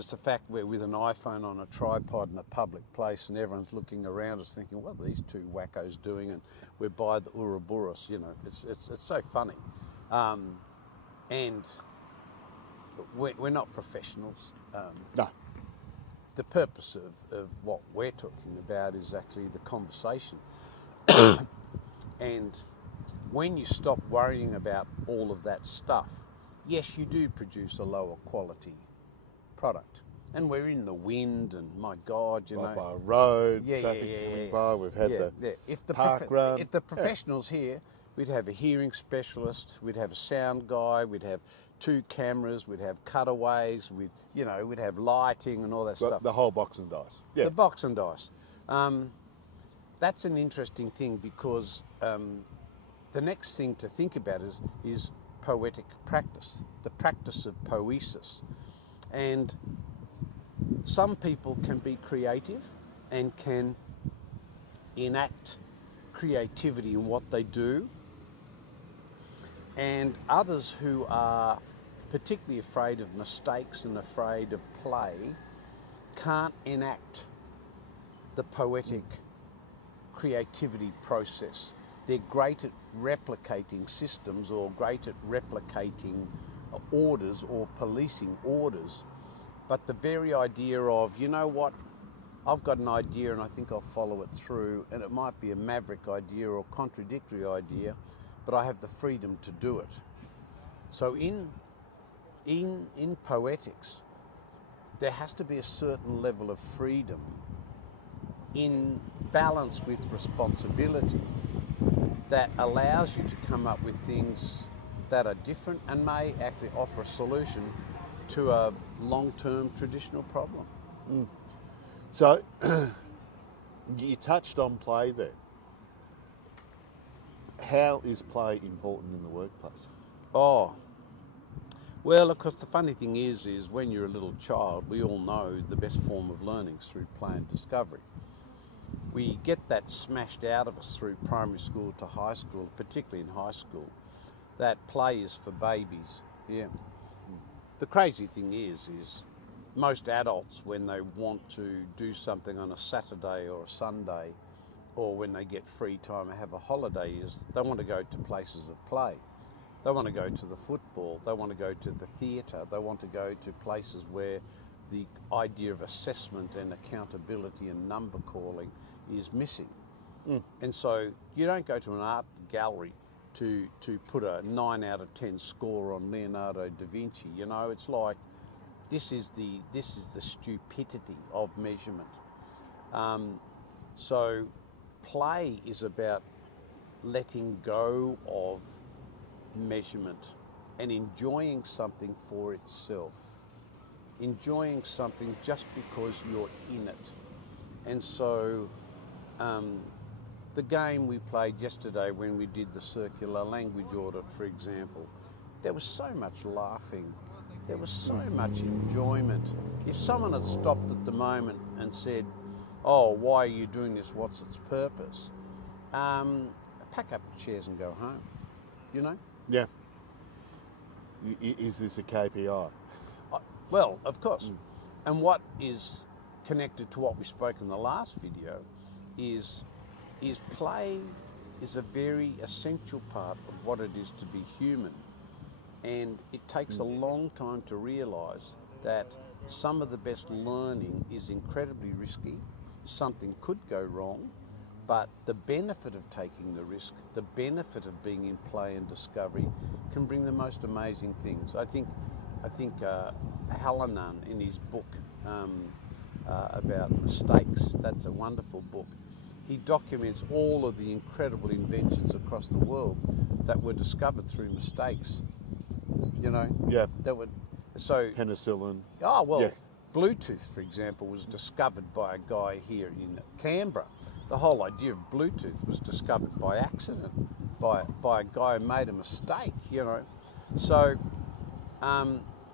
It's the fact we're with an iPhone on a tripod in a public place and everyone's looking around us thinking, what are these two wackos doing? And we're by the Ouroboros, you know, it's so funny. And we're not professionals. No. The purpose of what we're talking about is actually the conversation. And when you stop worrying about all of that stuff, yes, you do produce a lower quality product. And we're in the wind, and my God, you know. By a road, traffic coming by, we've had the park run. If the professionals here, we'd have a hearing specialist, we'd have a sound guy, we'd have 2 cameras, we'd have cutaways, we'd have lighting and all that stuff. The whole box and dice. Yeah. The box and dice. That's an interesting thing because the next thing to think about is poetic practice, the practice of poesis. And some people can be creative and can enact creativity in what they do, and others who are particularly afraid of mistakes and afraid of play can't enact the poetic creativity process. They're great at replicating systems or great at replicating orders or policing orders, but the very idea of, you know what, I've got an idea and I think I'll follow it through, and it might be a maverick idea or contradictory idea, but I have the freedom to do it. So in poetics, there has to be a certain level of freedom in balance with responsibility that allows you to come up with things that are different and may actually offer a solution to a long-term traditional problem. So you touched on play there. How is play important in the workplace? Oh, well, of course, the funny thing is when you're a little child, we all know the best form of learning is through play and discovery. We get that smashed out of us through primary school to high school, particularly in high school. That play is for babies. Yeah. The crazy thing is most adults, when they want to do something on a Saturday or a Sunday, or when they get free time and have a holiday, is they want to go to places of play. They want to go to the football, they want to go to the theatre, they want to go to places where the idea of assessment and accountability and number calling is missing. And so you don't go to an art gallery to put a 9 out of 10 score on Leonardo da Vinci. You know, it's like this is the stupidity of measurement. So play is about letting go of measurement and enjoying something for itself, enjoying something just because you're in it. And so the game we played yesterday when we did the circular language audit, for example, there was so much laughing, there was so much enjoyment. If someone had stopped at the moment and said, oh, why are you doing this, what's its purpose, pack up your chairs and go home, you know? Yeah. Is this a KPI? Well, of course. And what is connected to what we spoke in the last video is play is a very essential part of what it is to be human. And it takes a long time to realise that some of the best learning is incredibly risky. Something could go wrong, but the benefit of taking the risk, the benefit of being in play and discovery can bring the most amazing things. I think Hallinan, in his book about mistakes, that's a wonderful book. He documents all of the incredible inventions across the world that were discovered through mistakes. You know? Yeah. So penicillin. Oh, well, yeah. Bluetooth, for example, was discovered by a guy here in Canberra. The whole idea of Bluetooth was discovered by accident, by a guy who made a mistake, you know. So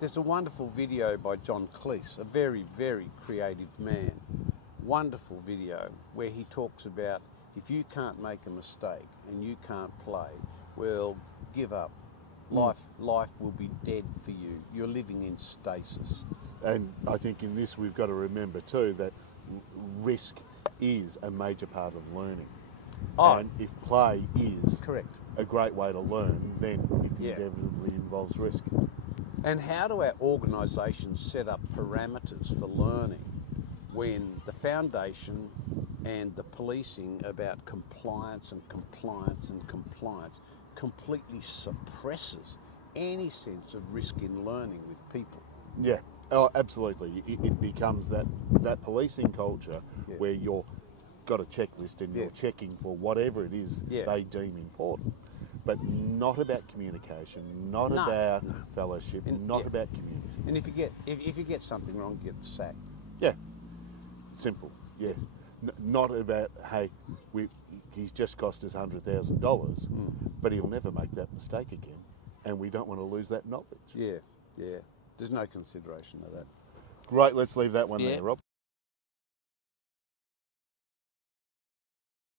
there's a wonderful video by John Cleese, a very, very creative man. Wonderful video where he talks about if you can't make a mistake and you can't play, well, give up. Life will be dead for you. You're living in stasis. And I think in this we've got to remember too that risk is a major part of learning. Oh. And if play is Correct. a great way to learn, then it inevitably involves risk. And how do our organisations set up parameters for learning when the foundation and the policing about compliance and compliance and compliance completely suppresses any sense of risk in learning with people? Yeah, oh, absolutely. It becomes that policing culture where you're got a checklist and you're checking for whatever it is they deem important. But not about communication, not about fellowship, And, not about community. And if you get something wrong, you get sacked. Yeah, simple. Yes, not about hey, he's just cost us $100,000, but he'll never make that mistake again, and we don't want to lose that knowledge. Yeah. There's no consideration of that. Great. Let's leave that one there, Rob.